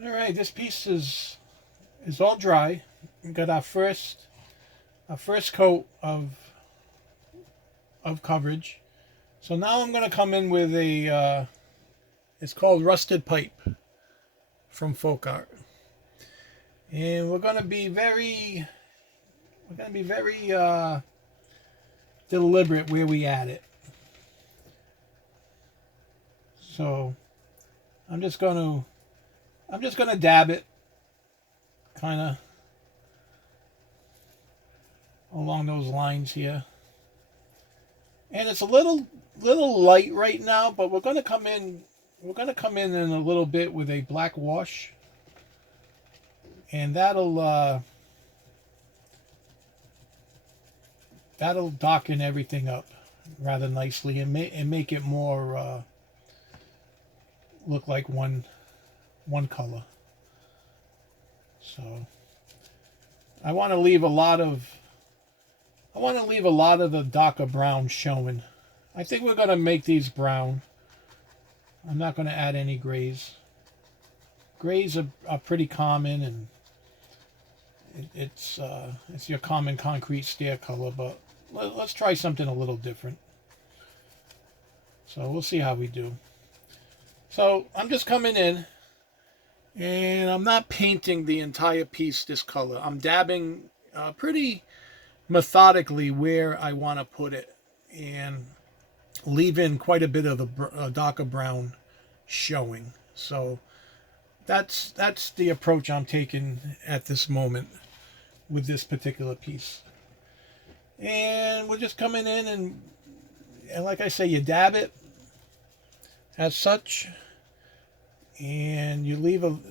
All right, this piece is all dry. We got our first coat of coverage. So now I'm gonna come in with a it's called Rusted Pipe from Folk Art, and we're gonna be very deliberate where we add it. So I'm just gonna I'm just gonna dab it kind of along those lines here. And it's a little light right now, but we're gonna come in a little bit with a black wash, and that'll darken everything up rather nicely and make it more look like one color. So I want to leave a lot of I want to leave a lot of the darker brown showing. I think we're gonna make these brown. I'm not gonna add any grays. Grays are pretty common, and it's your common concrete stair color, but let's try something a little different. So we'll see how we do. So I'm just coming in, and I'm not painting the entire piece this color. I'm dabbing pretty methodically where I want to put it, and leave in quite a bit of the darker brown showing. So that's the approach I'm taking at this moment with this particular piece. And we're just coming in, and like I say, you dab it as such, and you want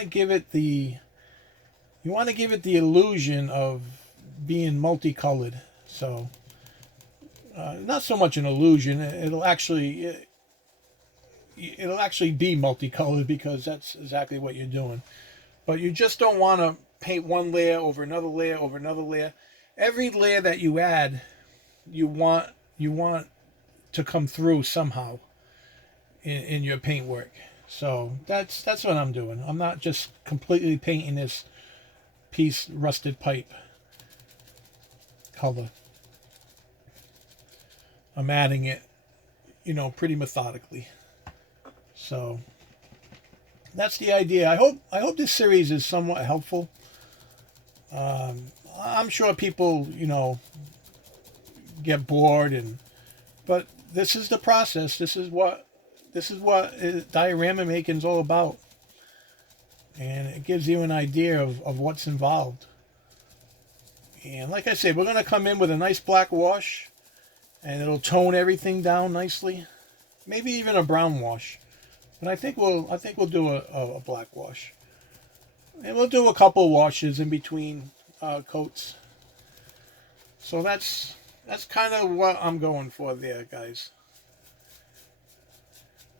to give it the illusion of being multicolored. So not so much an illusion. It'll actually be multicolored because that's exactly what you're doing. But you just don't want to paint one layer over another layer over another layer. Every layer that you add, you want to come through somehow in your paint work. So that's what I'm doing. I'm not just completely painting this piece rusted pipe color. I'm adding it, pretty methodically. So that's the idea. I hope this series is somewhat helpful. I'm sure people, get bored, but this is the process. This is what diorama making is all about, and it gives you an idea of what's involved. And like I said, we're gonna come in with a nice black wash, and it'll tone everything down nicely. Maybe even a brown wash, but I think we'll do a black wash, and we'll do a couple washes in between coats. So that's kind of what I'm going for there, guys.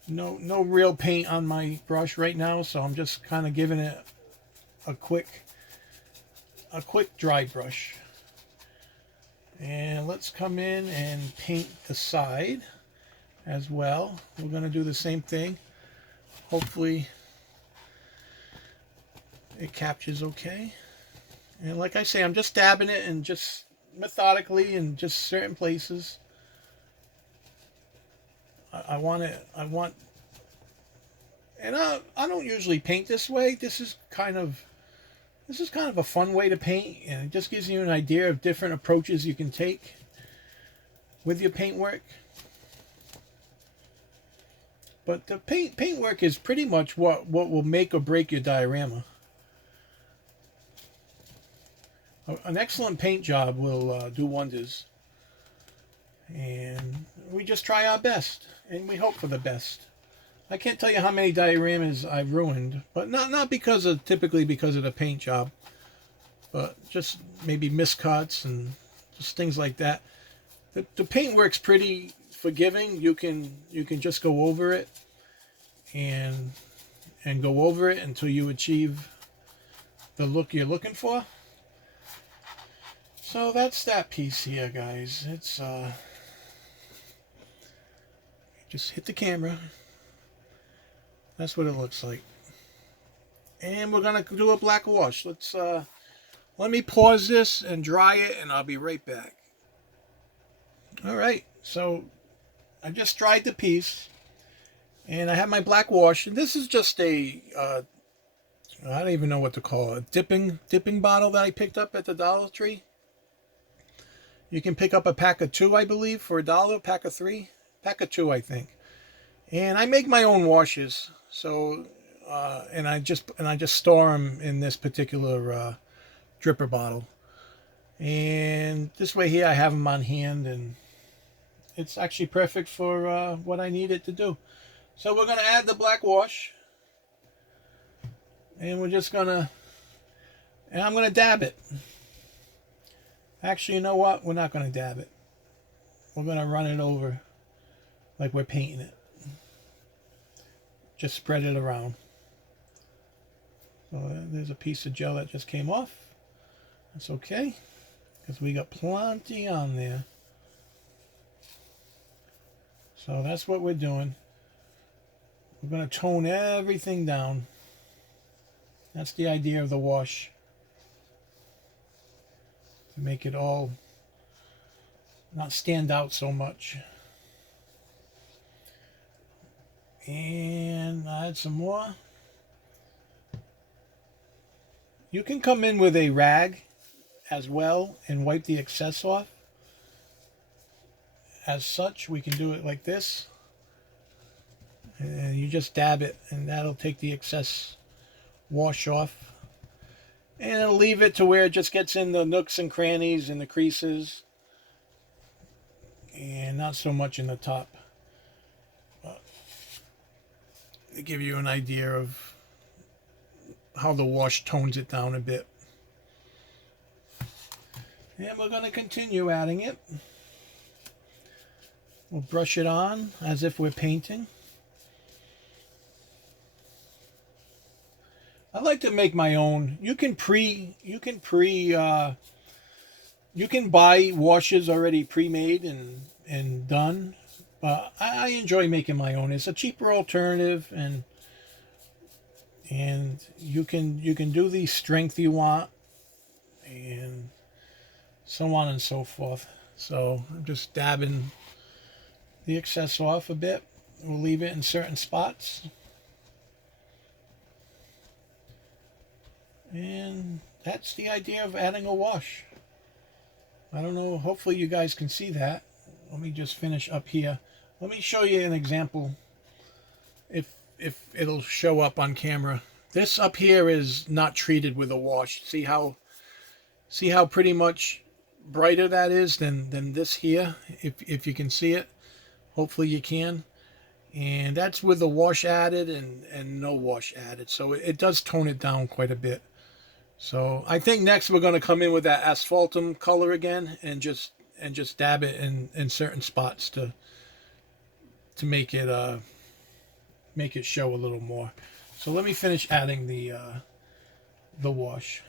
No real paint on my brush right now, so I'm just kind of giving it a quick dry brush. And let's come in and paint the side as well. We're going to do the same thing. Hopefully it captures okay. And like I say, I'm just dabbing it and just methodically in just certain places. I want it. And I don't usually paint this way. This is kind of a fun way to paint, and it just gives you an idea of different approaches you can take with your paintwork. But the paintwork is pretty much what will make or break your diorama. An excellent paint job will do wonders, and we just try our best, and we hope for the best. I can't tell you how many dioramas I've ruined, but not typically because of the paint job, but just maybe miscuts and just things like that. The paintwork's pretty forgiving. You can just go over it and go over it until you achieve the look you're looking for. So that's that piece here, guys. It's just hit the camera. That's what it looks like. And we're gonna do a black wash. Let me pause this and dry it, and I'll be right back. All right, so I just dried the piece, and I have my black wash. And this is just a I don't even know what to call it, a dipping bottle that I picked up at the Dollar Tree. You can pick up a pack of two, I believe, for $1. Pack of three, pack of two, I think. And I make my own washes, so and I just store them in this particular dripper bottle. And this way here, I have them on hand, and it's actually perfect for what I need it to do. So we're gonna add the black wash, and I'm gonna dab it. Actually, you know what? We're not gonna dab it. We're gonna run it over like we're painting it. Just spread it around. So there's a piece of gel that just came off. That's okay, because we got plenty on there. So that's what we're doing. We're going to tone everything down. That's the idea of the wash. To make it all not stand out so much. And add some more. You can come in with a rag as well and wipe the excess off. As such, we can do it like this. And you just dab it, and that'll take the excess wash off. And it'll leave it to where it just gets in the nooks and crannies and the creases. And not so much in the top. But to give you an idea of how the wash tones it down a bit. And we're going to continue adding it. We'll brush it on as if we're painting. I like to make my own. You can buy washes already pre-made and done. But I enjoy making my own. It's a cheaper alternative, and you can do the strength you want, and so on and so forth. So I'm just dabbing the excess off a bit. We'll leave it in certain spots. And that's the idea of adding a wash. I don't know, hopefully you guys can see that. Let me just finish up here. Let me show you an example if it'll show up on camera. This up here is not treated with a wash. See how pretty much brighter that is than this here, if you can see it. Hopefully you can. And that's with the wash added and no wash added. So it does tone it down quite a bit. So I think next we're going to come in with that asphaltum color again and just dab it in certain spots to make it show a little more. So let me finish adding the wash.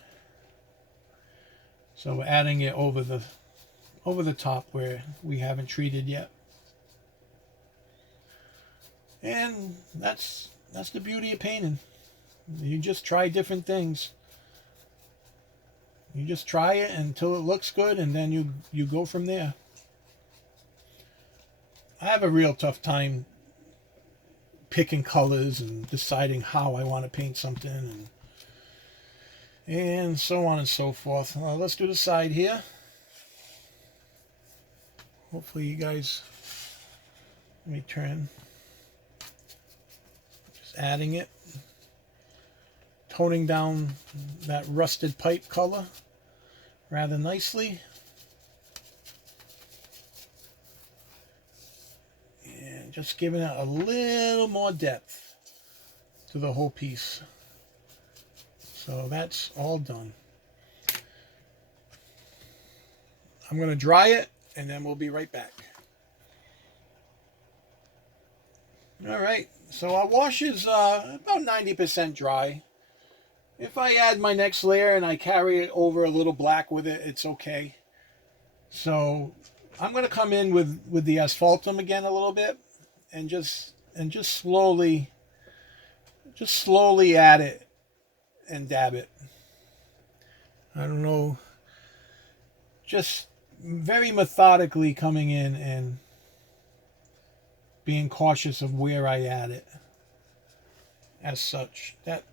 So we're adding it over the top where we haven't treated yet. And that's the beauty of painting. You just try different things. You just try it until it looks good, and then you go from there. I have a real tough time picking colors and deciding how I want to paint something, and so on and so forth. Let's do the side here. Hopefully you guys, let me turn. Just adding it. Toning down that rusted pipe color rather nicely. And just giving it a little more depth to the whole piece. So that's all done. I'm going to dry it, and then we'll be right back. All right, so our wash is about 90% dry. If I add my next layer and I carry it over a little black with it, it's okay. So I'm going to come in with the asphaltum again a little bit, and just slowly just slowly add it and dab it. I don't know, just very methodically coming in and being cautious of where I add it. As such, that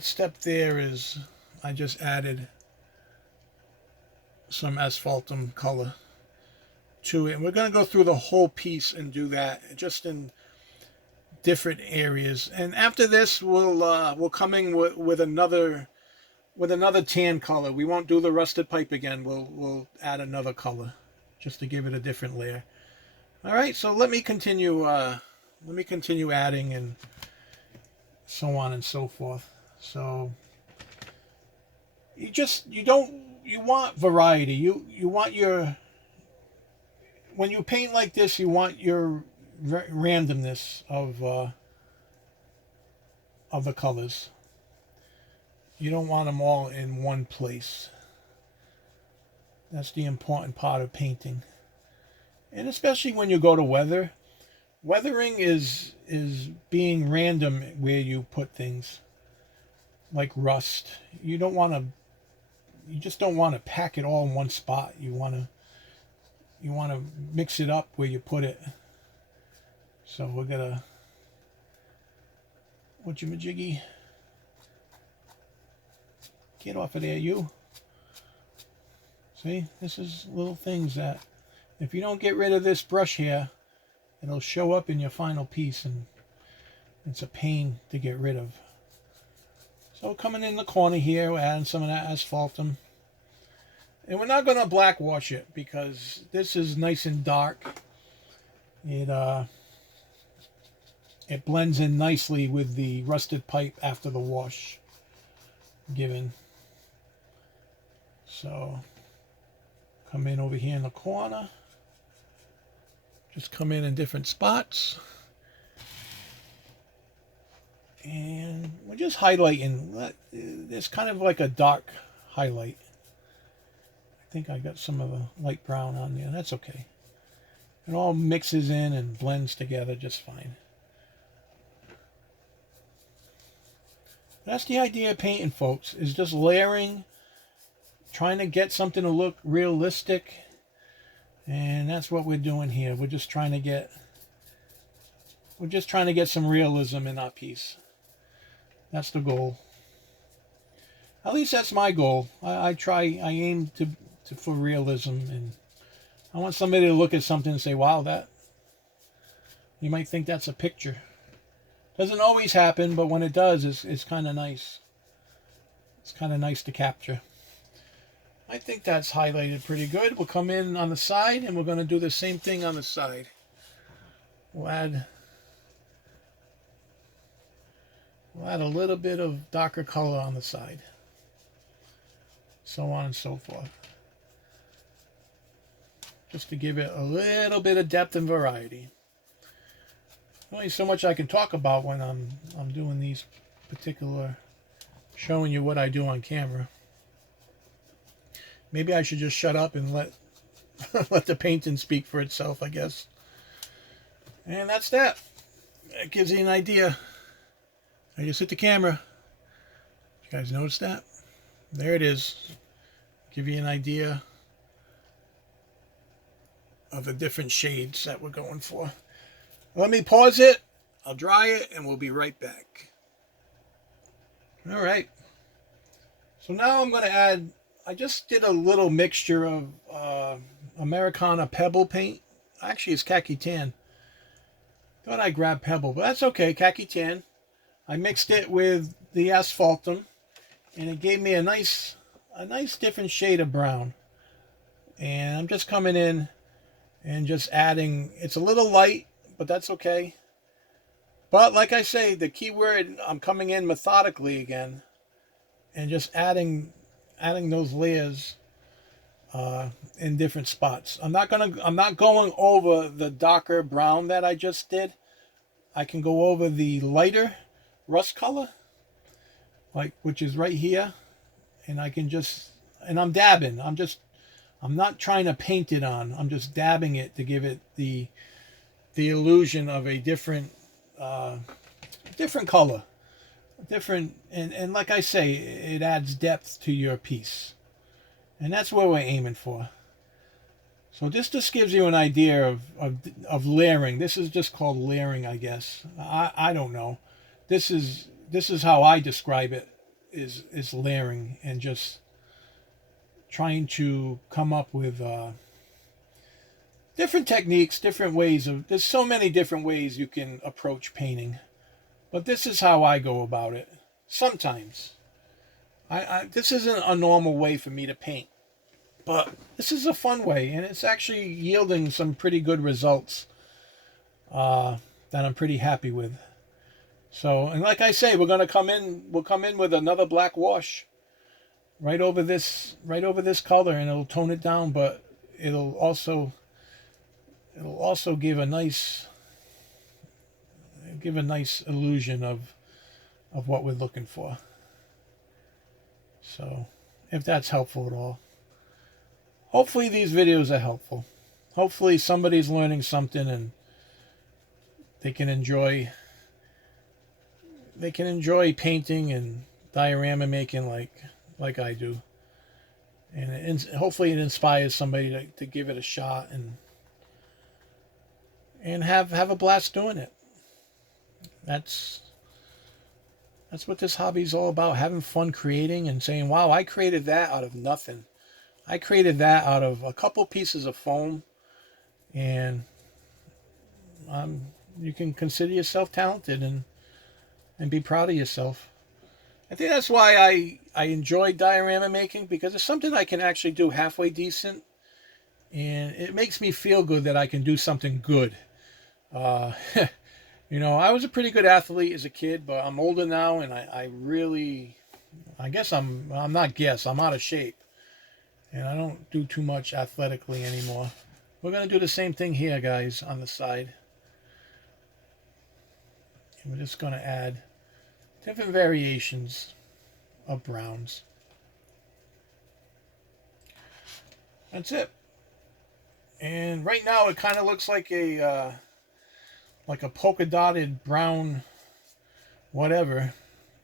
step there is, I just added some asphaltum color to it. And we're going to go through the whole piece and do that just in different areas. And after this, we'll come in with another tan color. We won't do the rusted pipe again. We'll add another color just to give it a different layer. All right, so let me continue adding and so on and so forth. So you want variety. You want your, when you paint like this, you want your randomness of the colors. You don't want them all in one place. That's the important part of painting. And especially when you go to weather. Weathering is being random where you put things. Like rust. You just don't want to pack it all in one spot. You want to mix it up where you put it. So we're gonna, whatchamajiggy, get off of there, you. See, this is little things that if you don't get rid of this brush here, it'll show up in your final piece, and it's a pain to get rid of. So coming in the corner here, we're adding some of that asphaltum. And we're not going to black wash it because this is nice and dark. It blends in nicely with the rusted pipe after the wash given. So come in over here in the corner. Just come in different spots. And we're just highlighting. It's kind of like a dark highlight. I think I got some of the light brown on there. That's okay. It all mixes in and blends together just fine. That's the idea of painting, folks, is just layering, trying to get something to look realistic. And that's what we're doing here. We're just trying to get some realism in our piece. That's the goal. At least that's my goal. I aim for realism, and I want somebody to look at something and say, wow, that, you might think that's a picture. Doesn't always happen, but when it does, it's kind of nice. It's kind of nice to capture. I think that's highlighted pretty good. We'll come in on the side, and we're going to do the same thing on the side. We'll add a little bit of darker color on the side. So on and so forth. Just to give it a little bit of depth and variety. Only so much I can talk about when I'm doing these particular, showing you what I do on camera. Maybe I should just shut up and let let the painting speak for itself, I guess. And that's that. That gives you an idea. I just hit the camera. You guys notice that? There it is. Give you an idea of the different shades that we're going for. Let me pause it. I'll dry it and we'll be right back. All right. So now I'm going to add, I just did a little mixture of Americana Pebble paint. Actually, it's khaki tan. Thought I grabbed Pebble, but that's okay. Khaki tan. I mixed it with the asphaltum, and it gave me a nice different shade of brown. And I'm just coming in and just adding. It's a little light, but that's okay. But like I say, the key word, I'm coming in methodically again, and just adding those layers in different spots. I'm not going over the darker brown that I just did. I can go over the lighter rust color, which is right here, and I can just, and I'm dabbing. I'm not trying to paint it on. I'm just dabbing it to give it the illusion of a different color, and like I say, it adds depth to your piece, and that's what we're aiming for. So this just gives you an idea of layering. This is just called layering, I guess. I don't know. This is how I describe it, is layering, and just trying to come up with different techniques, different ways of. There's so many different ways you can approach painting, but this is how I go about it. Sometimes this isn't a normal way for me to paint, but this is a fun way, and it's actually yielding some pretty good results that I'm pretty happy with. So, and like I say, we'll come in with another black wash right over this color, and it'll tone it down, but it'll also give a nice illusion of what we're looking for. So, if that's helpful at all. Hopefully these videos are helpful. Hopefully somebody's learning something and they can enjoy painting and diorama making like I do. And hopefully it inspires somebody to give it a shot and have a blast doing it. That's what this hobby's all about, having fun creating and saying, wow, I created that out of nothing. I created that out of a couple pieces of foam, and you can consider yourself talented and be proud of yourself. I think that's why I enjoy diorama making, because it's something I can actually do halfway decent, and it makes me feel good that I can do something good. I was a pretty good athlete as a kid, but I'm older now, and I guess I'm out of shape. And I don't do too much athletically anymore. We're going to do the same thing here, guys, on the side. And we're just going to add different variations of browns. That's it. And right now it kind of looks like a polka dotted brown whatever.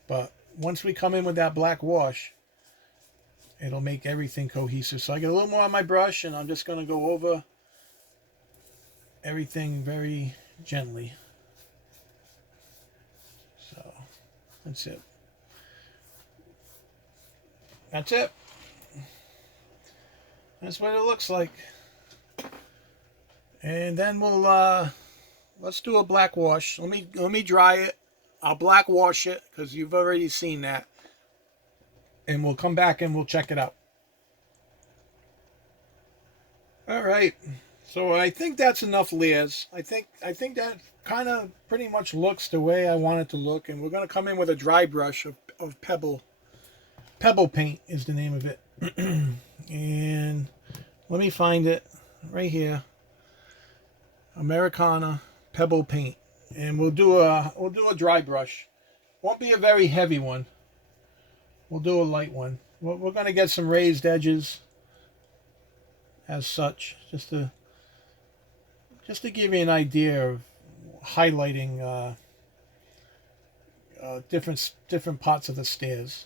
But once we come in with that black wash, it'll make everything cohesive. So I get a little more on my brush, and I'm just going to go over everything very gently. So that's it. That's it. That's what it looks like. And then let's do a black wash. Let me dry it. I'll black wash it because you've already seen that. And we'll come back and we'll check it out. All right. So I think that's enough layers. I think that kind of pretty much looks the way I want it to look. And we're going to come in with a dry brush of pebble. Pebble paint is the name of it. And let me find it right here. Americana pebble paint. And we'll do a dry brush. Won't be a very heavy one. We'll do a light one. We're going to get some raised edges as such, just to give you an idea of highlighting different parts of the stairs.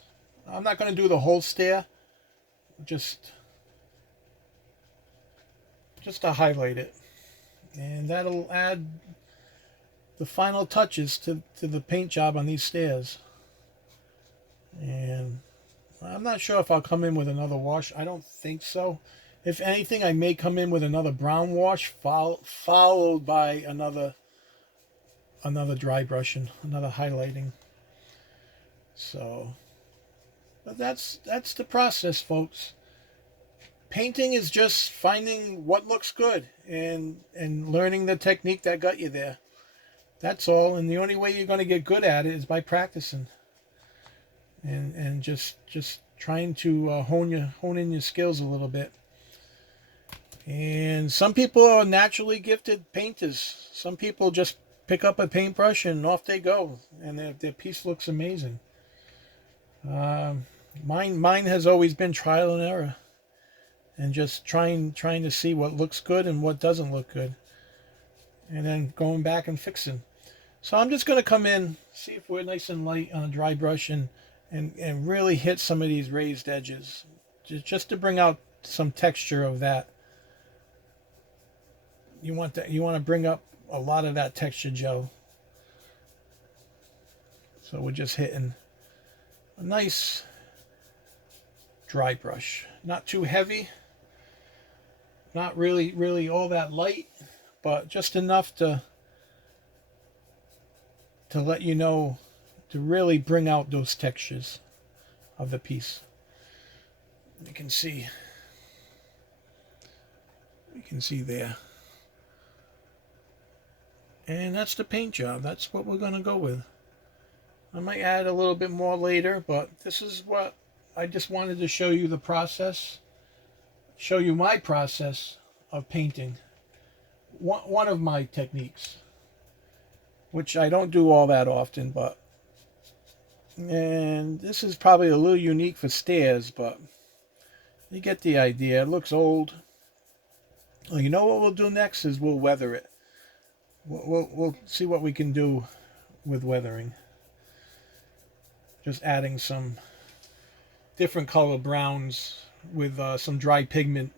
I'm not going to do the whole stair, just to highlight it, and that'll add the final touches to the paint job on these stairs. And I'm not sure if I'll come in with another wash. I don't think so. If anything, I may come in with another brown wash followed by another dry brushing, another highlighting. So, but that's the process, folks. Painting is just finding what looks good and learning the technique that got you there. That's all. And the only way you're going to get good at it is by practicing. And just trying to hone in your skills a little bit. And some people are naturally gifted painters. Some people just pick up a paintbrush and off they go, and their piece looks amazing. Mine has always been trial and error, and just trying to see what looks good and what doesn't look good, and then going back and fixing. So I'm just going to come in, see if we're nice and light on a dry brush, and really hit some of these raised edges, just to bring out some texture of that. You want to bring up a lot of that texture, Joe. So we're just hitting a nice dry brush, not too heavy, not really all that light, but just enough to let you know, to really bring out those textures of the piece. You can see there. And that's the paint job. That's what we're going to go with. I might add a little bit more later, but this is what I just wanted to show you, the process, show you my process of painting. One of my techniques, which I don't do all that often, but, and this is probably a little unique for stairs, but you get the idea. It looks old. Well, you know what we'll do next is we'll weather it. We'll see what we can do with weathering. Just adding some different color browns with some dry pigment,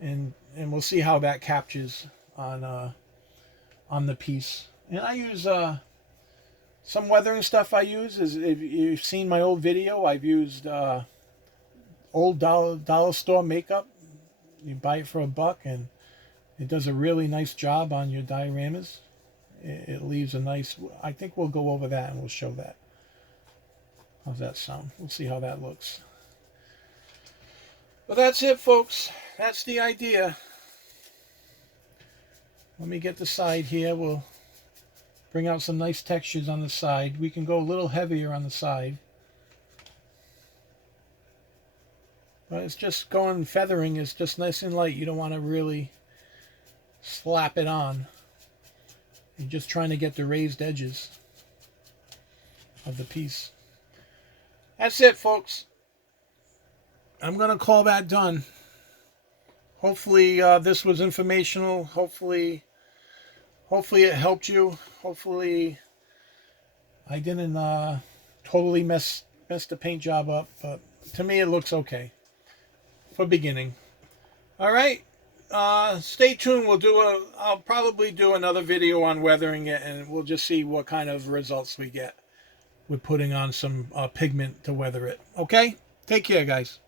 and we'll see how that captures on the piece. And I use some weathering stuff. I use is, if you've seen my old video, I've used old dollar store makeup. You buy it for $1 and it does a really nice job on your dioramas. It leaves a nice, I think we'll go over that and we'll show that. How's that sound? We'll see how that looks. Well, that's it, folks. That's the idea. Let me get the side here. We'll bring out some nice textures on the side. We can go a little heavier on the side. But it's just going feathering. It's just nice and light. You don't want to really slap it on. You're just trying to get the raised edges of the piece. That's it, folks. I'm going to call that done. Hopefully this was informational. Hopefully it helped you. Hopefully I didn't totally mess the paint job up, but to me it looks okay for beginning. All right. Stay tuned. I'll probably do another video on weathering it, and we'll just see what kind of results we get with putting on some pigment to weather it. Okay? Take care, guys.